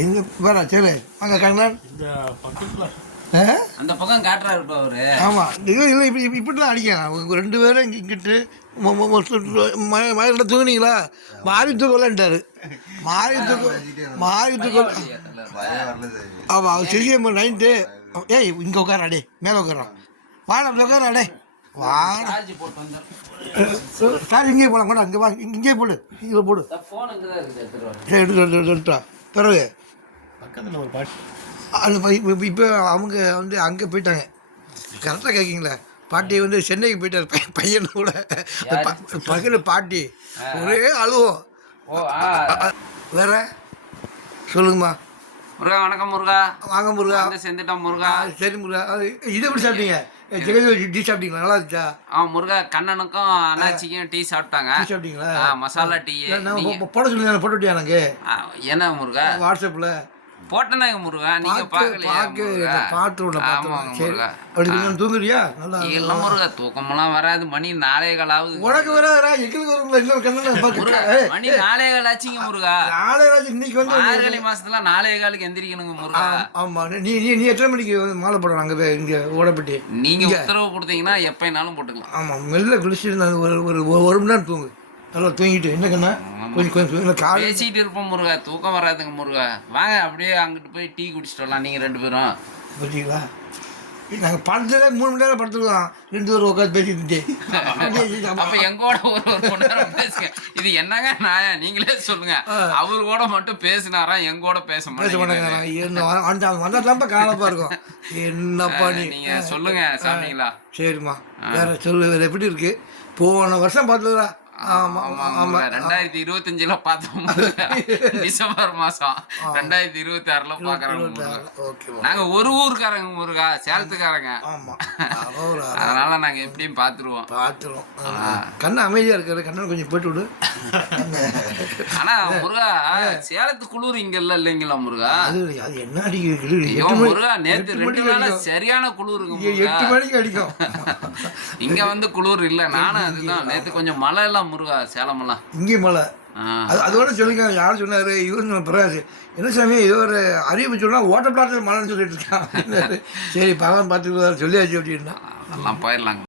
எங்க வேற சரி அங்கே கண்ணன் இந்த பக்கத்துல அந்த பக்கம் காட்டுறாரு இப்போ அவரு. ஆமாம் இல்லை இல்லை இப்படிலாம் அடிக்கலாம் அவங்க ரெண்டு பேரும் இங்கிட்டு மயிலில் தூங்கினீங்களா மாறி தூக்கலான்ட்டாரு மாறி தூக்க ஆமாம் அவர் செய்ய நைன்ட்டு ஏய் இங்கே உட்காரா டே மேலே உட்காரான் வாடா உட்காரா டே வாடா சார்ஜ் போட்டு வந்துடுறேன். சார் இங்கேயே போகலாம் கூட அங்கே வா இங்கேயே போடு இதில் போடு ஃபோன் இங்கே தான் இருக்குது, எடுத்துட்டு வரேன். சரி எடுத்துட்டா பிறகு பக்கத்துல ஒரு பாட்டு அந்த இப்போ அவங்க வந்து அங்கே போயிட்டாங்க கரெக்டாக கேட்குங்களா பாட்டி வந்து சென்னைக்கு போயிட்டார் பையன் கூட பகல் பாட்டி ஒரே அழுவோம். ஓ வேற சொல்லுங்கம்மா. முருகா வணக்கம் முருகா. வாங்க முருகா. சேர்ந்துட்டோம் முருகா. சரி முருகா. இது எப்படி சாப்பிட்டீங்க? ஜெகதீஷ் டீ சாப்பிட்டீங்களா? நல்லா இருந்துச்சா? முருகா கண்ணனுக்கும் அண்ணாச்சிக்கும் டீ சாப்பிட்டாங்க. டீ சாப்பிட்டீங்களா? மசாலா டீ. போட சொல்லுங்க போட்டு விட்டியா எனக்கு? என்ன முருகா வாட்ஸ்அப்பில் போட்டனாங்க முருகா. நீங்க பார்த்துருவோம். தூங்குறியா? நல்லா இல்ல முருகா தூக்கமெல்லாம் வராது. மணி 4:15 ஆகுது. உனக்கு வராதா? எங்களுக்கு வரும். மணி 4:15 ஆச்சுங்க முருகா. இன்னைக்கு வந்து மார்கழி மாசத்துல 4:15க்கு எந்திரிக்கணுங்க முருகா. ஆமா நீ நீ எத்தனை மணிக்கு மாலை போடணும் அங்கே இங்கே ஓடப்பட்டி? நீங்க உத்தரவு கொடுத்தீங்கன்னா எப்பனாலும் போட்டுக்கலாம். ஆமா மெல்ல குளிச்சுட்டு ஒரு மணி நேரம் தூங்கு. நல்லா தூங்கிட்டு என்ன கண்ணா கொஞ்சம் காலை பேசிட்டு இருப்போம் முருகா. தூக்கம் வராதுங்க முருகா. வாங்க அப்படியே அங்கிட்டு போய் டீ குடிச்சிட்டு வரலாம் நீங்க 2 பேரும். புரியுங்களா? நாங்கள் படத்துல 3 மணி நேரம் படுத்துக்கலாம். 2 பேரும் உட்காந்து பேசிட்டு அப்ப எங்கூட ஒரு மணி நேரம் பேசுங்க. இது என்னங்க நான் நீங்களே சொல்லுங்க. அவரு கூட மட்டும் பேசினாரா? எங்கூட பேச மாட்டேங்கிறான். வந்தாப்ப காலப்பா இருக்கும். என்னப்பா நீங்க சொல்லுங்க. சாப்பிட்டீங்களா? சரிம்மா வேற சொல்லு. எப்படி இருக்கு? போன வருஷம் பார்த்ததுடா. 2025 பார்த்தோம். டிசம்பர் மாசம் 2026 பாக்குறாங்க. நாங்க ஒரு ஊருக்காரங்க முருகா, சேலத்துக்காரங்க. அதனால நாங்க எப்படியும் பாத்துருவோம். கண்ணு அமைதியா இருக்காரு. கண்ணன் கொஞ்சம் போட்டு விடு. ஆனா முருகா சேலத்து குளிர் இங்க இல்லைங்களா முருகா? அது என்ன அடிக்குது முருகா? நேத்து 2 நாளா சரியான குளிருங்க. 8 மணிக்கு அடிக்கும். இங்க வந்து குளிர் இல்ல. நானும் அதுதான் நேத்து கொஞ்சம் மழை எல்லாம் முருகா. சேலம் எல்லாம் இங்கே மழை. அதோட சொல்லிங்க. யார் சொன்னாரு? இவரு பிரகாஷ். என்ன சாமி ஏதோ ஒரு அறிவிப்பு சொன்னா ஓட்ட பிளாட்டில் மழைன்னு சொல்லிட்டு இருக்கான். சரி பகவான் பார்த்துக்கு சொல்லியாச்சு அப்படின்னா அதெல்லாம் போயிடலாங்க.